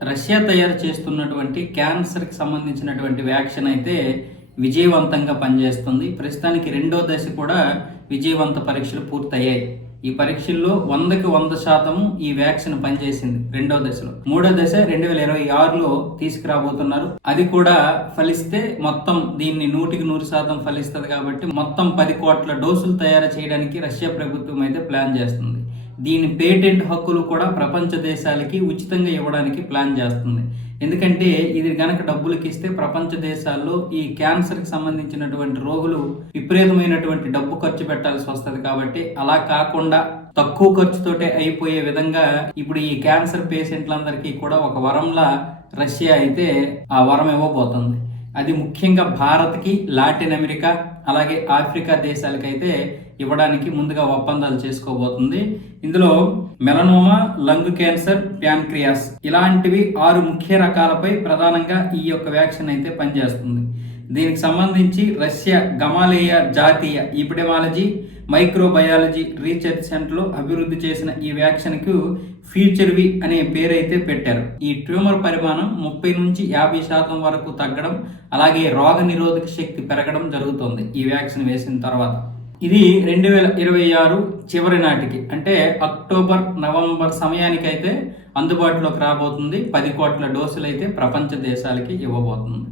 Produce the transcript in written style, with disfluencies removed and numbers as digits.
Russia తయారు చేస్తున్నటువంటి క్యాన్సర్కి సంబంధించినటువంటి వ్యాక్సిన్ అయితే విజయవంతంగా పనిచేస్తుంది. ప్రస్తుతానికి రెండో దశ కూడా విజయవంత పరీక్షలు పూర్తయ్యాయి. ఈ పరీక్షల్లో 100% ఈ వ్యాక్సిన్ పనిచేసింది రెండో దశలో. మూడో దశ 2026లో తీసుకురాబోతున్నారు. అది కూడా ఫలిస్తే మొత్తం దీన్ని 100% ఫలిస్తుంది. కాబట్టి మొత్తం 10 కోట్ల డోసులు తయారు చేయడానికి రష్యా ప్రభుత్వం అయితే ప్లాన్ చేస్తుంది. దీని పేటెంట్ హక్కులు కూడా ప్రపంచ దేశాలకి ఉచితంగా ఇవ్వడానికి ప్లాన్ చేస్తుంది. ఎందుకంటే ఇది గనక డబ్బులకి ఇస్తే ప్రపంచ దేశాల్లో ఈ క్యాన్సర్కి సంబంధించినటువంటి రోగులు విపరీతమైనటువంటి డబ్బు ఖర్చు పెట్టాల్సి వస్తుంది. కాబట్టి అలా కాకుండా తక్కువ ఖర్చుతోటే అయిపోయే విధంగా ఇప్పుడు ఈ క్యాన్సర్ పేషెంట్లందరికీ కూడా ఒక వరంలా రష్యా అయితే ఆ వరం ఇవ్వబోతుంది. అది ముఖ్యంగా భారత్కి, లాటిన్ అమెరికా, అలాగే ఆఫ్రికా దేశాలకైతే ఇవ్వడానికి ముందుగా ఒప్పందాలు చేసుకోబోతుంది. ఇందులో మెలనోమా, లంగ్ క్యాన్సర్, ప్యాన్క్రియాస్ ఇలాంటివి 6 ముఖ్య రకాలపై ప్రధానంగా ఈ యొక్క వ్యాక్సిన్ అయితే పనిచేస్తుంది. దీనికి సంబంధించి రష్యా గమాలేయా జాతీయ ఎపిడెమాలజీ మైక్రోబయాలజీ రీసెర్చ్ సెంటర్లో అభివృద్ధి చేసిన ఈ వ్యాక్సిన్కు ఫ్యూచర్వి అనే పేరైతే పెట్టారు. ఈ ట్యూమర్ పరిమాణం 30 నుంచి 50% వరకు తగ్గడం, అలాగే రోగ నిరోధక శక్తి పెరగడం జరుగుతుంది ఈ వ్యాక్సిన్ వేసిన తర్వాత. ఇది 2026 చివరి నాటికి, అంటే అక్టోబర్, నవంబర్ సమయానికైతే అందుబాటులోకి రాబోతుంది. 10 కోట్ల డోసులు అయితే ప్రపంచ దేశాలకి ఇవ్వబోతుంది.